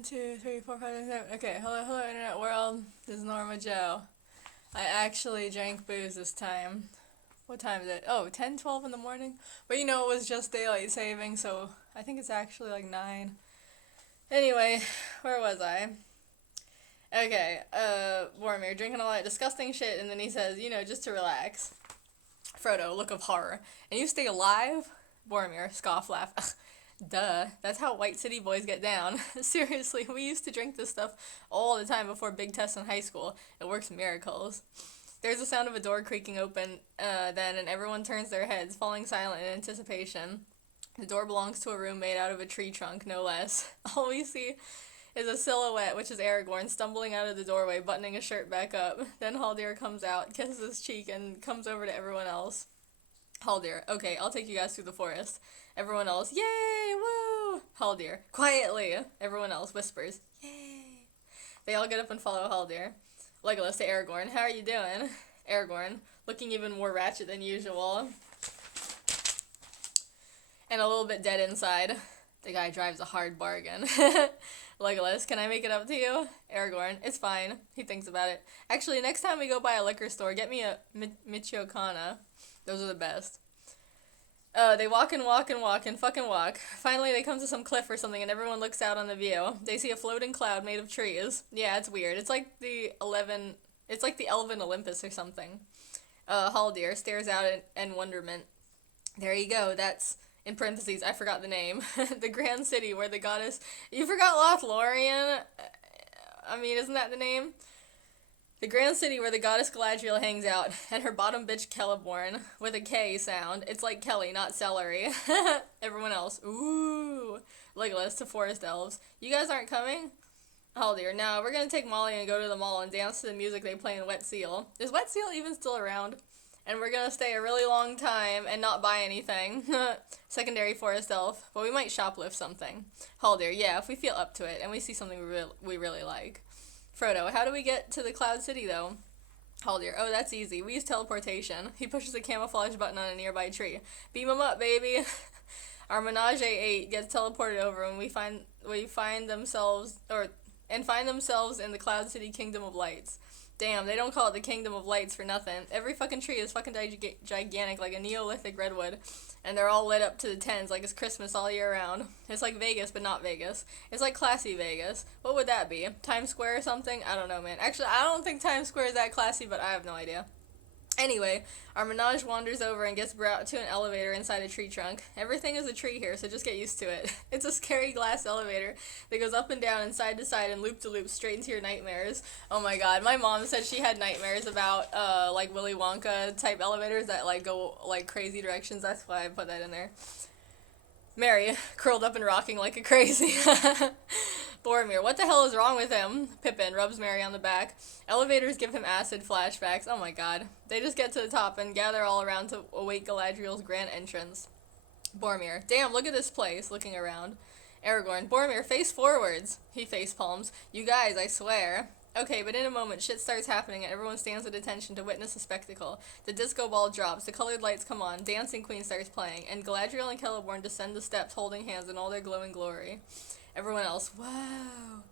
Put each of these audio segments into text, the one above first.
1, 2, 3, 4, 5, 6, 7. Okay, hello, internet world. This is Norma Joe. I actually drank booze this time. What time is it? Oh, 10, 12 in the morning? But you know, it was just daylight saving, so I think it's actually like 9. Anyway, where was I? Okay, Boromir drinking a lot of disgusting shit, and then he says, just to relax. Frodo, look of horror. And you stay alive? Boromir, scoff, laugh. Duh, that's how white city boys get down. Seriously, we used to drink this stuff all the time before big tests in high school. It works miracles. There's the sound of a door creaking open, then, and everyone turns their heads, falling silent in anticipation. The door belongs to a room made out of a tree trunk, no less. All we see is a silhouette, which is Aragorn, stumbling out of the doorway, buttoning his shirt back up. Then Haldir comes out, kisses his cheek, and comes over to everyone else. Haldir, okay, I'll take you guys through the forest. Everyone else, yay, woo! Haldir, quietly. Everyone else whispers, yay. They all get up and follow Haldir. Legolas to Aragorn, how are you doing? Aragorn, looking even more ratchet than usual. And a little bit dead inside. The guy drives a hard bargain. Legolas, can I make it up to you? Aragorn, it's fine. He thinks about it. Actually, next time we go by a liquor store, get me a Michoacana. Those are the best. They walk and walk and walk and fucking walk. Finally, they come to some cliff or something, and everyone looks out on the view. They see a floating cloud made of trees. Yeah, it's weird. It's like the Elven Olympus or something. Haldir stares out in wonderment. There you go. That's, in parentheses, I forgot the name. The grand city where the goddess... You forgot Lothlorien? I mean, isn't that the name? The grand city where the goddess Galadriel hangs out, and her bottom bitch Celeborn, with a K sound. It's like Kelly, not celery. Everyone else, ooh. Legolas to forest elves. You guys aren't coming? Haldir, no, we're gonna take Molly and go to the mall and dance to the music they play in Wet Seal. Is Wet Seal even still around? And we're gonna stay a really long time and not buy anything. Secondary forest elf, but we might shoplift something. Haldir, yeah, if we feel up to it, and we see something we really like. Frodo, how do we get to the Cloud City, though? Haldir, oh, that's easy. We use teleportation. He pushes a camouflage button on a nearby tree. Beam him up, baby! Our Menage a 8 gets teleported over and we find themselves in the Cloud City Kingdom of Lights. Damn, they don't call it the Kingdom of Lights for nothing. Every fucking tree is fucking gigantic, like a Neolithic redwood. And they're all lit up to the tens, like it's Christmas all year round. It's like Vegas, but not Vegas. It's like classy Vegas. What would that be? Times Square or something? I don't know, man. Actually, I don't think Times Square is that classy, but I have no idea. Anyway, our menage wanders over and gets brought to an elevator inside a tree trunk. Everything is a tree here, so just get used to it. It's a scary glass elevator that goes up and down and side to side and loop to loop straight into your nightmares. Oh my god, my mom said she had nightmares about, like Willy Wonka type elevators that, like, go, like, crazy directions. That's why I put that in there. Mary, curled up and rocking like a crazy. Boromir, what the hell is wrong with him? Pippin rubs Mary on the back. Elevators give him acid flashbacks. Oh my god. They just get to the top and gather all around to await Galadriel's grand entrance. Boromir, damn, look at this place, looking around. Aragorn, Boromir, face forwards. He face palms. You guys, I swear. Okay, but in a moment, shit starts happening and everyone stands at attention to witness the spectacle. The disco ball drops, the colored lights come on, Dancing Queen starts playing, and Galadriel and Celeborn descend the steps holding hands in all their glowing glory. Everyone else, wow.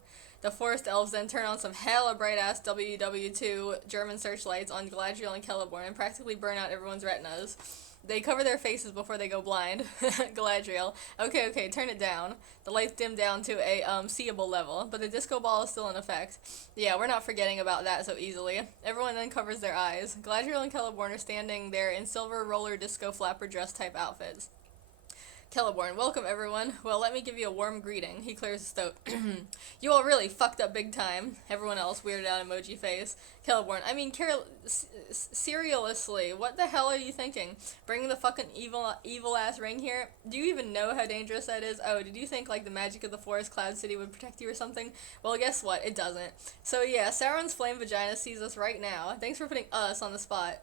The forest elves then turn on some hella bright-ass WW2 German searchlights on Galadriel and Celeborn and practically burn out everyone's retinas. They cover their faces before they go blind. Galadriel, okay, turn it down. The lights dim down to a, seeable level, but the disco ball is still in effect. Yeah, we're not forgetting about that so easily. Everyone then covers their eyes. Galadriel and Celeborn are standing there in silver roller disco flapper dress type outfits. Celeborn, welcome everyone. Well, let me give you a warm greeting. He clears his throat. You all really fucked up big time. Everyone else weirded out emoji face. Celeborn, I mean, seriously, what the hell are you thinking? Bringing the fucking evil ass ring here? Do you even know how dangerous that is? Oh, did you think like the magic of the forest Cloud City would protect you or something? Well, guess what? It doesn't. So yeah, Sauron's flame vagina sees us right now. Thanks for putting us on the spot.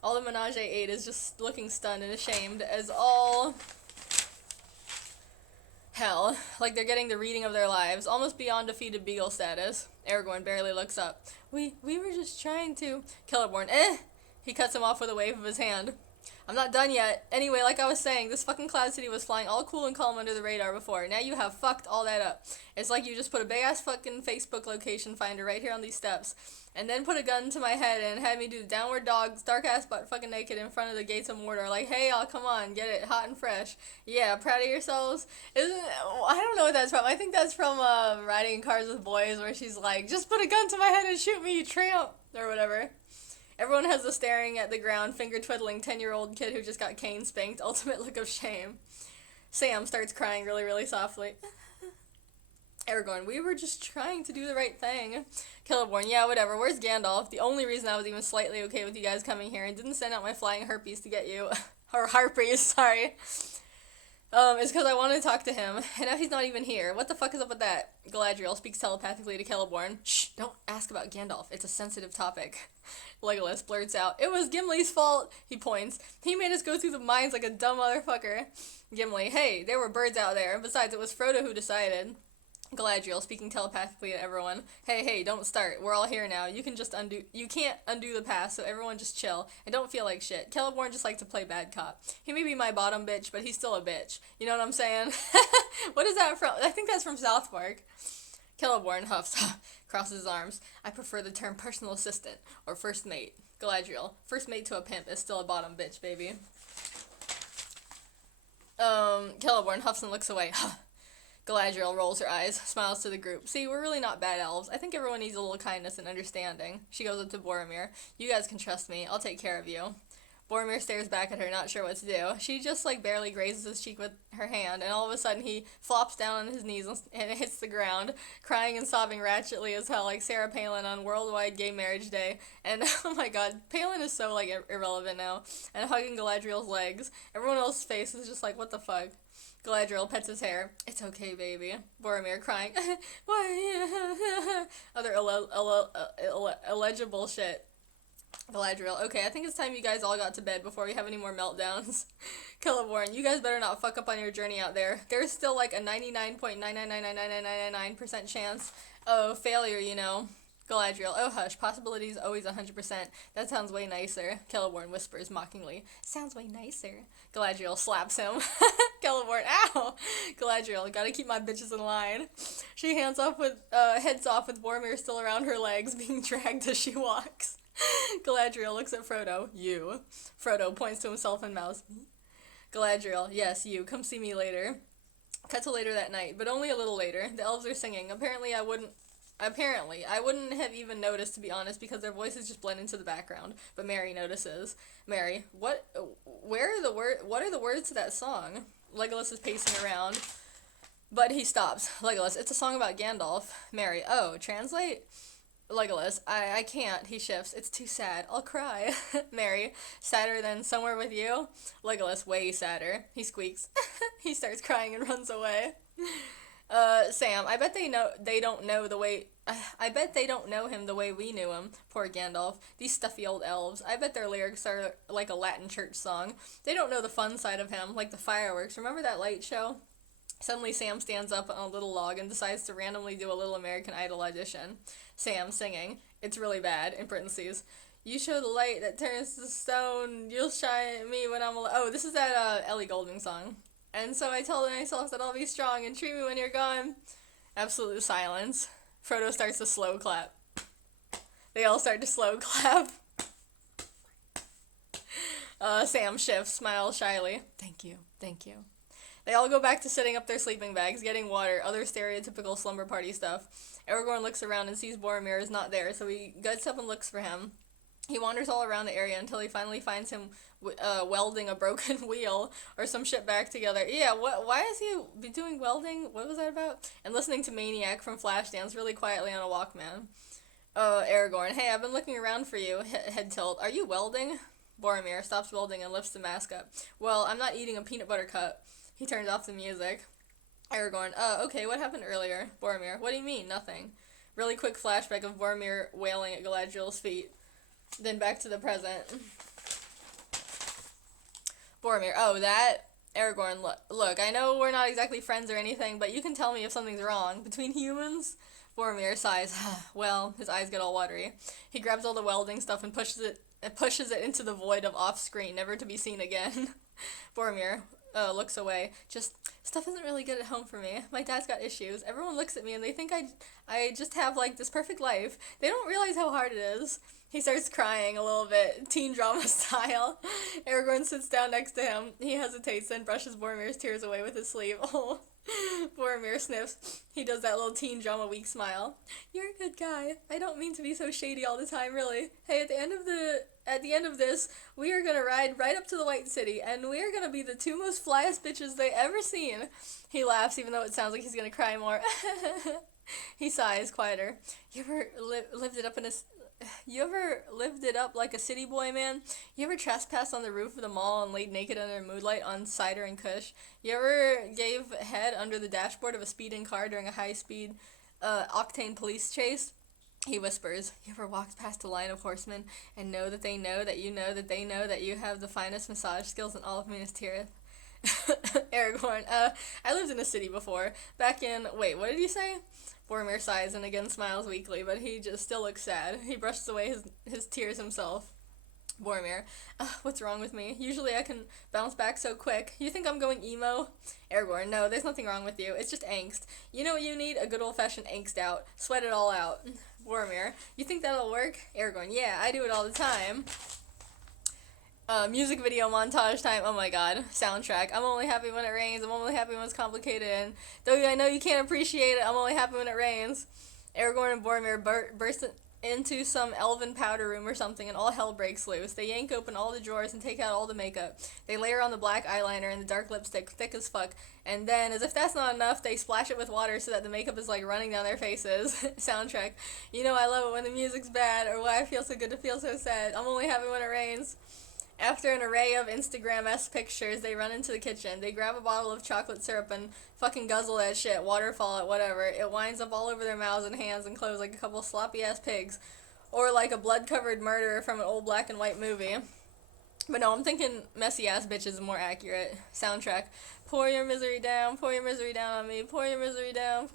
All the Menage a 8 is just looking stunned and ashamed as all... hell, like they're getting the reading of their lives, almost beyond defeated beagle status. Aragorn barely looks up. We were just trying to... Celeborn, He cuts him off with a wave of his hand. I'm not done yet. Anyway, like I was saying, this fucking Cloud City was flying all cool and calm under the radar before. Now you have fucked all that up. It's like you just put a big ass fucking Facebook location finder right here on these steps, and then put a gun to my head and had me do the downward dog, stark ass butt fucking naked in front of the gates of Mordor. Like, hey y'all, come on, get it hot and fresh. Yeah, proud of yourselves. I don't know what that's from. I think that's from Riding in Cars with Boys, where she's like, just put a gun to my head and shoot me, you tramp, or whatever. Everyone has the staring at the ground, finger-twiddling 10-year-old kid who just got cane spanked, ultimate look of shame. Sam starts crying really, really softly. Aragorn, we were just trying to do the right thing. Celeborn, yeah, whatever, where's Gandalf? The only reason I was even slightly okay with you guys coming here and didn't send out my flying harpies to get you. Or harpies, sorry. Is because I wanted to talk to him, and now he's not even here. What the fuck is up with that? Galadriel speaks telepathically to Celeborn. Shh, don't ask about Gandalf. It's a sensitive topic. Legolas blurts out, it was Gimli's fault, he points. He made us go through the mines like a dumb motherfucker. Gimli, hey, there were birds out there. Besides, it was Frodo who decided. Galadriel speaking telepathically to everyone. Hey, don't start. We're all here now. You can't undo the past, so everyone just chill. And don't feel like shit. Celeborn just likes to play bad cop. He may be my bottom bitch, but he's still a bitch. You know what I'm saying? What is that from? I think that's from South Park. Celeborn huffs, crosses his arms. I prefer the term personal assistant, or first mate. Galadriel, first mate to a pimp is still a bottom bitch, baby. Celeborn huffs and looks away. Galadriel rolls her eyes, smiles to the group. See, we're really not bad elves. I think everyone needs a little kindness and understanding. She goes up to Boromir. You guys can trust me. I'll take care of you. Boromir stares back at her, not sure what to do. She just, barely grazes his cheek with her hand, and all of a sudden he flops down on his knees and hits the ground, crying and sobbing ratchetly as hell, like Sarah Palin on Worldwide Gay Marriage Day. And, oh my god, Palin is so, irrelevant now. And hugging Galadriel's legs. Everyone else's face is just like, what the fuck? Galadriel pets his hair. It's okay, baby. Boromir crying. Other illegible shit. Galadriel, okay, I think it's time you guys all got to bed before we have any more meltdowns. Celeborn, you guys better not fuck up on your journey out there. There's still a 99.9999999% chance of failure, you know. Galadriel, oh hush, possibility is always 100%. That sounds way nicer. Celeborn whispers mockingly, sounds way nicer. Galadriel slaps him. Celeborn, ow! Galadriel, gotta keep my bitches in line. She heads off with Boromir still around her legs, being dragged as she walks. Galadriel looks at Frodo. You. Frodo points to himself and mouths. Galadriel, yes, you. Come see me later. Cut to later that night, but only a little later. The elves are singing. Apparently, I wouldn't have even noticed, to be honest, because their voices just blend into the background. But Mary notices. Mary, what are the words to that song? Legolas is pacing around, but he stops. Legolas, it's a song about Gandalf. Mary, oh, translate? Legolas, I can't, he shifts. It's too sad. I'll cry. Mary, sadder than Somewhere with You? Legolas, way sadder. He squeaks. He starts crying and runs away. Sam, I bet they don't know him the way we knew him. Poor Gandalf. These stuffy old elves. I bet their lyrics are like a Latin church song. They don't know the fun side of him, like the fireworks. Remember that light show? Suddenly Sam stands up on a little log and decides to randomly do a little American Idol audition. Sam singing, it's really bad, in parentheses. You show the light that turns to stone, you'll shine at me when I'm alone. Oh, this is that Ellie Goulding song. And so I told myself that I'll be strong and treat me when you're gone. Absolute silence. Frodo starts to slow clap. They all start to slow clap. Sam shifts, smiles shyly. Thank you. They all go back to sitting up their sleeping bags, getting water, other stereotypical slumber party stuff. Aragorn looks around and sees Boromir is not there, so he gets up and looks for him. He wanders all around the area until he finally finds him welding a broken wheel or some shit back together. Yeah, why is he doing welding? What was that about? And listening to Maniac from Flashdance really quietly on a Walkman. Aragorn, hey, I've been looking around for you. Head tilt. Are you welding? Boromir stops welding and lifts the mask up. Well, I'm not eating a peanut butter cup. He turns off the music. Aragorn, okay, what happened earlier? Boromir, what do you mean? Nothing. Really quick flashback of Boromir wailing at Galadriel's feet. Then back to the present. Boromir, oh, that? Aragorn, look, I know we're not exactly friends or anything, but you can tell me if something's wrong. Between humans? Boromir sighs. Well, his eyes get all watery. He grabs all the welding stuff and pushes it it pushes it into the void of off screen, never to be seen again. Boromir looks away. Just, stuff isn't really good at home for me. My dad's got issues. Everyone looks at me and they think I just have like this perfect life. They don't realize how hard it is. He starts crying a little bit, teen drama style. Aragorn sits down next to him. He hesitates, then brushes Boromir's tears away with his sleeve. Oh, Boromir sniffs. He does that little teen drama weak smile. You're a good guy. I don't mean to be so shady all the time, really. Hey, at the end of this, we are gonna ride right up to the White City, and we are gonna be the two most flyest bitches they ever seen. He laughs, even though it sounds like he's gonna cry more. He sighs, quieter. You ever lived it up like a city boy, man? You ever trespassed on the roof of the mall and laid naked under moonlight on cider and kush? You ever gave head under the dashboard of a speeding car during a high-speed, octane police chase? He whispers, you ever walked past a line of horsemen and know that they know that you know that they know that you have the finest massage skills in all of Minas Tirith? Aragorn, I lived in a city before. Back in, wait, what did you say? Boromir sighs and again smiles weakly, but he just still looks sad. He brushes away his tears himself. Boromir, what's wrong with me? Usually I can bounce back so quick. You think I'm going emo? Aragorn, no, there's nothing wrong with you. It's just angst. You know what you need? A good old-fashioned angst out. Sweat it all out. Boromir, you think that'll work? Aragorn, yeah, I do it all the time. Music video montage time. Oh my god. Soundtrack. I'm only happy when it rains. I'm only happy when it's complicated. And though I know you can't appreciate it, I'm only happy when it rains. Aragorn and Boromir burst into some elven powder room or something, and all hell breaks loose. They yank open all the drawers and take out all the makeup. They layer on the black eyeliner and the dark lipstick, thick as fuck. And then, as if that's not enough, they splash it with water so that the makeup is like running down their faces. Soundtrack. You know I love it when the music's bad, or why I feel so good to feel so sad. I'm only happy when it rains. After an array of Instagram-esque pictures, they run into the kitchen. They grab a bottle of chocolate syrup and fucking guzzle that shit, waterfall it, whatever. It winds up all over their mouths and hands and clothes like a couple sloppy-ass pigs. Or like a blood-covered murderer from an old black and white movie. But no, I'm thinking messy-ass bitch is more accurate. Soundtrack. Pour your misery down on me, pour your misery down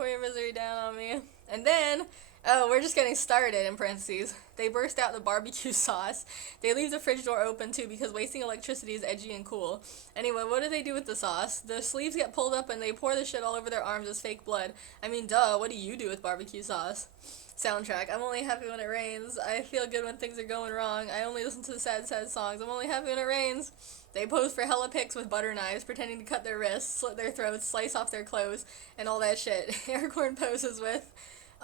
on me. And then, oh, we're just getting started, in parentheses. They burst out the barbecue sauce. They leave the fridge door open, too, because wasting electricity is edgy and cool. Anyway, what do they do with the sauce? The sleeves get pulled up and they pour the shit all over their arms as fake blood. I mean, duh, what do you do with barbecue sauce? Soundtrack. I'm only happy when it rains. I feel good when things are going wrong. I only listen to the sad, sad songs. I'm only happy when it rains. They pose for hella pics with butter knives, pretending to cut their wrists, slit their throats, slice off their clothes, and all that shit. Aragorn poses with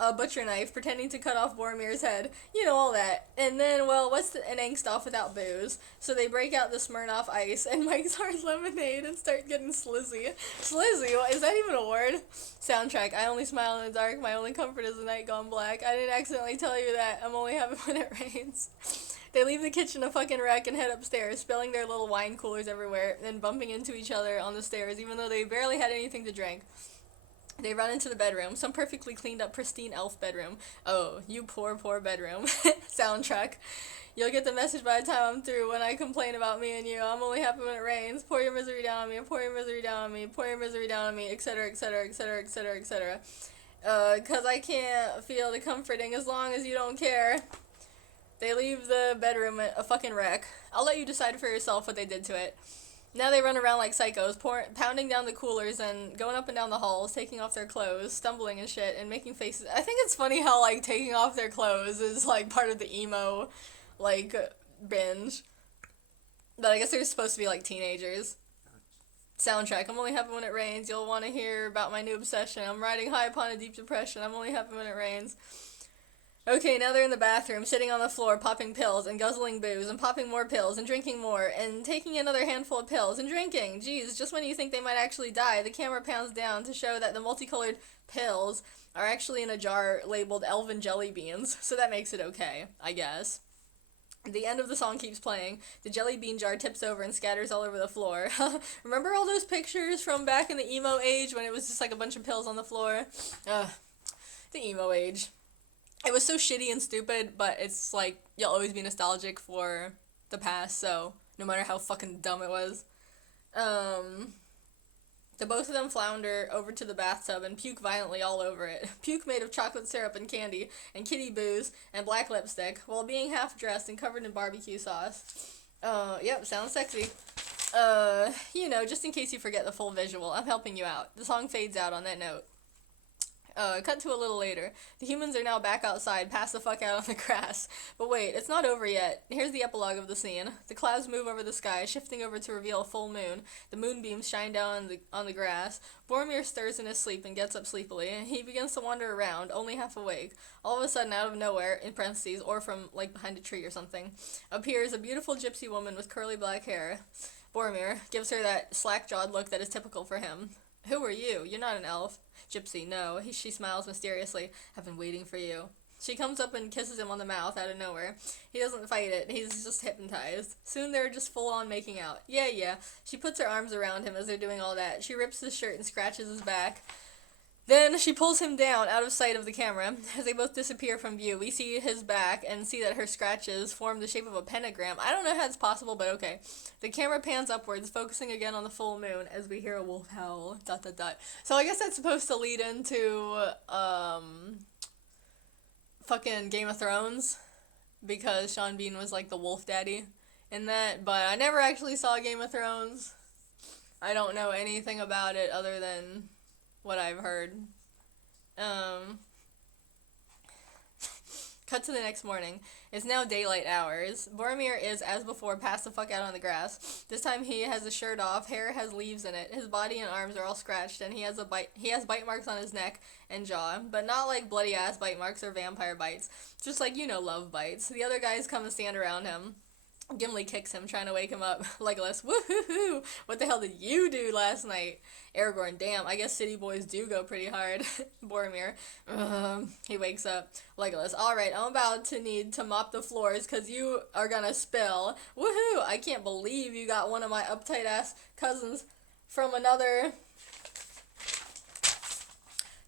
a butcher knife, pretending to cut off Boromir's head. You know, all that. And then, well, what's an angst off without booze? So they break out the Smirnoff Ice and Mike's Hard Lemonade and start getting slizzy. Slizzy? What, is that even a word? Soundtrack. I only smile in the dark. My only comfort is the night gone black. I didn't accidentally tell you that. I'm only happy when it rains. They leave the kitchen a fucking wreck and head upstairs, spilling their little wine coolers everywhere and bumping into each other on the stairs, even though they barely had anything to drink. They run into the bedroom, some perfectly cleaned up, pristine elf bedroom. Oh, you poor, poor bedroom. Soundtrack. You'll get the message by the time I'm through when I complain about me and you. I'm only happy when it rains. Pour your misery down on me, pour your misery down on me, pour your misery down on me, etc., etc., etc., etc., etc. 'Cause I can't feel the comforting as long as you don't care. They leave the bedroom a fucking wreck. I'll let you decide for yourself what they did to it. Now they run around like psychos, pounding down the coolers and going up and down the halls, taking off their clothes, stumbling and shit, and making faces. I think it's funny how, like, taking off their clothes is, like, part of the emo, like, binge. But I guess they're supposed to be, like, teenagers. Soundtrack. I'm only happy when it rains. You'll want to hear about my new obsession. I'm riding high upon a deep depression. I'm only happy when it rains. Okay, now they're in the bathroom, sitting on the floor, popping pills, and guzzling booze, and popping more pills, and drinking more, and taking another handful of pills, and drinking. Jeez, just when you think they might actually die, the camera pans down to show that the multicolored pills are actually in a jar labeled Elven Jelly Beans, so that makes it okay, I guess. The end of the song keeps playing. The jelly bean jar tips over and scatters all over the floor. Remember all those pictures from back in the emo age when it was just like a bunch of pills on the floor? The emo age. It was so shitty and stupid, but it's like, you'll always be nostalgic for the past, so no matter how fucking dumb it was. The both of them flounder over to the bathtub and puke violently all over it. Puke made of chocolate syrup and candy, and kitty booze, and black lipstick, while being half dressed and covered in barbecue sauce. Yep, sounds sexy. Just in case you forget the full visual, I'm helping you out. The song fades out on that note. Cut to a little later. The humans are now back outside, passed the fuck out on the grass. But wait, it's not over yet. Here's the epilogue of the scene. The clouds move over the sky, shifting over to reveal a full moon. The moonbeams shine down on the grass. Boromir stirs in his sleep and gets up sleepily. He begins to wander around, only half awake. All of a sudden, out of nowhere, in parentheses, or from, behind a tree or something, appears a beautiful gypsy woman with curly black hair. Boromir gives her that slack-jawed look that is typical for him. Who are you? You're not an elf. Gypsy, no. She smiles mysteriously. I've been waiting for you. She comes up and kisses him on the mouth out of nowhere. He doesn't fight it. He's just hypnotized. Soon they're just full on making out. Yeah. She puts her arms around him as they're doing all that. She rips his shirt and scratches his back. Then she pulls him down out of sight of the camera. As they both disappear from view, we see his back and see that her scratches form the shape of a pentagram. I don't know how it's possible, but okay. The camera pans upwards, focusing again on the full moon as we hear a wolf howl. ... So I guess that's supposed to lead into, fucking Game of Thrones, because Sean Bean was like the wolf daddy in that, but I never actually saw Game of Thrones. I don't know anything about it other than what I've heard. Cut to the next morning. It's now daylight hours. Boromir is, as before, passed the fuck out on the grass. This time he has his shirt off, hair has leaves in it, his body and arms are all scratched, and he has bite marks on his neck and jaw, but not like bloody ass bite marks or vampire bites. Just like, love bites. The other guys come and stand around him. Gimli kicks him, trying to wake him up. Legolas, woohoo! What the hell did you do last night? Aragorn, damn, I guess city boys do go pretty hard. Boromir, he wakes up. Legolas, alright, I'm about to need to mop the floors because you are gonna spill. Woohoo! I can't believe you got one of my uptight ass cousins from another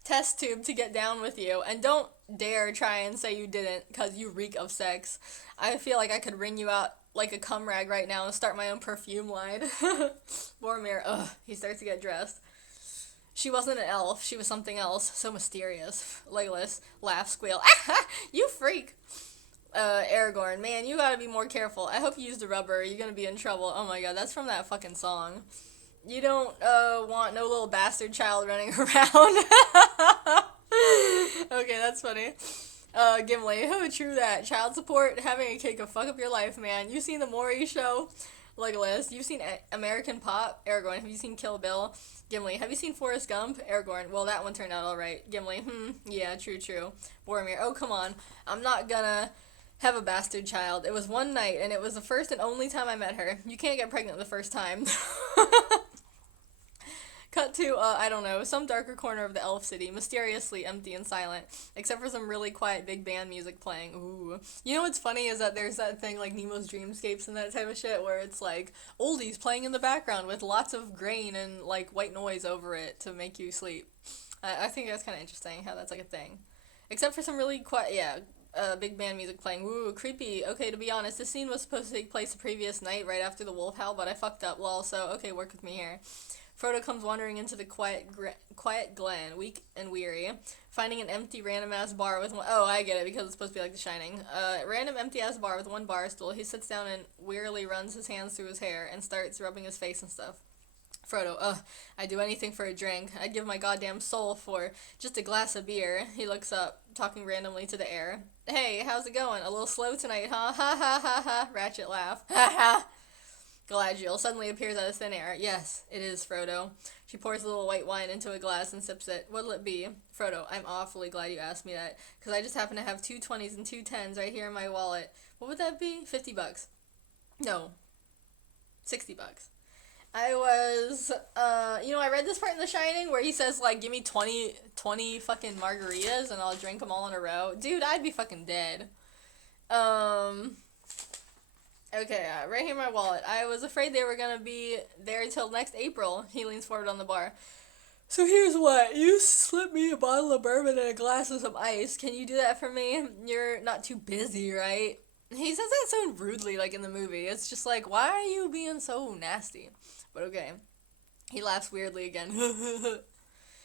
test tube to get down with you, and don't dare try and say you didn't, because you reek of sex. I feel like I could wring you out like a cum rag right now and start my own perfume line. Boromir, he starts to get dressed. She wasn't an elf, she was something else, so mysterious. Legolas, laugh, squeal, you freak! Aragorn, man, you gotta be more careful. I hope you used a rubber, or you're gonna be in trouble. Oh my god, that's from that fucking song. You don't, want no little bastard child running around. Okay, that's funny. Gimli, oh, true that. Child support, having a kid could fuck up your life, man. You seen the Maury show? Legolas, you've seen American Pop? Aragorn, have you seen Kill Bill? Gimli, have you seen Forrest Gump? Aragorn, well, that one turned out alright. Gimli, yeah, true. Boromir, oh, come on. I'm not gonna have a bastard child. It was one night, and it was the first and only time I met her. You can't get pregnant the first time. Cut to, I don't know, some darker corner of the elf city, mysteriously empty and silent, except for some really quiet big band music playing. Ooh. You know what's funny is that there's that thing like Nemo's Dreamscapes and that type of shit where it's like oldies playing in the background with lots of grain and like white noise over it to make you sleep. I think that's kind of interesting how that's like a thing. Except for some really quiet, big band music playing. Ooh, creepy. Okay, to be honest, this scene was supposed to take place the previous night right after the wolf howl, but I fucked up, lol, so okay, work with me here. Frodo comes wandering into the quiet glen, weak and weary, finding an empty random-ass bar with one... Oh, I get it, because it's supposed to be like The Shining. Random empty-ass bar with one bar stool. He sits down and wearily runs his hands through his hair and starts rubbing his face and stuff. Frodo, I'd do anything for a drink. I'd give my goddamn soul for just a glass of beer. He looks up, talking randomly to the air. Hey, how's it going? A little slow tonight, huh? Ha ha ha ha. Ratchet laugh. Ha ha. Galadriel suddenly appears out of thin air. Yes, it is, Frodo. She pours a little white wine into a glass and sips it. What'll it be? Frodo, I'm awfully glad you asked me that, because I just happen to have 2 20s and 2 10s right here in my wallet. What would that be? $50. No. $60. I was, I read this part in The Shining where he says, like, give me 20 fucking margaritas and I'll drink them all in a row. Dude, I'd be fucking dead. Okay, right here in my wallet. I was afraid they were gonna be there until next April. He leans forward on the bar. So here's what. You slip me a bottle of bourbon and a glass of some ice. Can you do that for me? You're not too busy, right? He says that so rudely, like in the movie. It's just like, why are you being so nasty? But okay. He laughs weirdly again.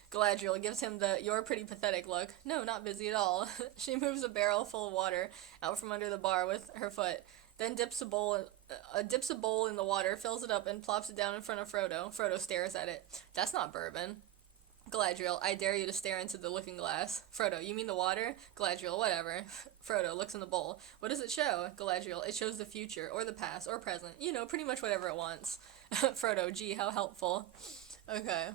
Galadriel gives him the "you're pretty pathetic" look. No, not busy at all. She moves a barrel full of water out from under the bar with her foot, then dips a bowl in the water, fills it up, and plops it down in front of Frodo. Frodo stares at it. That's not bourbon. Galadriel, I dare you to stare into the looking glass. Frodo, you mean the water? Galadriel, whatever. Frodo looks in the bowl. What does it show? Galadriel, it shows the future, or the past, or present. You know, pretty much whatever it wants. Frodo, gee, how helpful. Okay.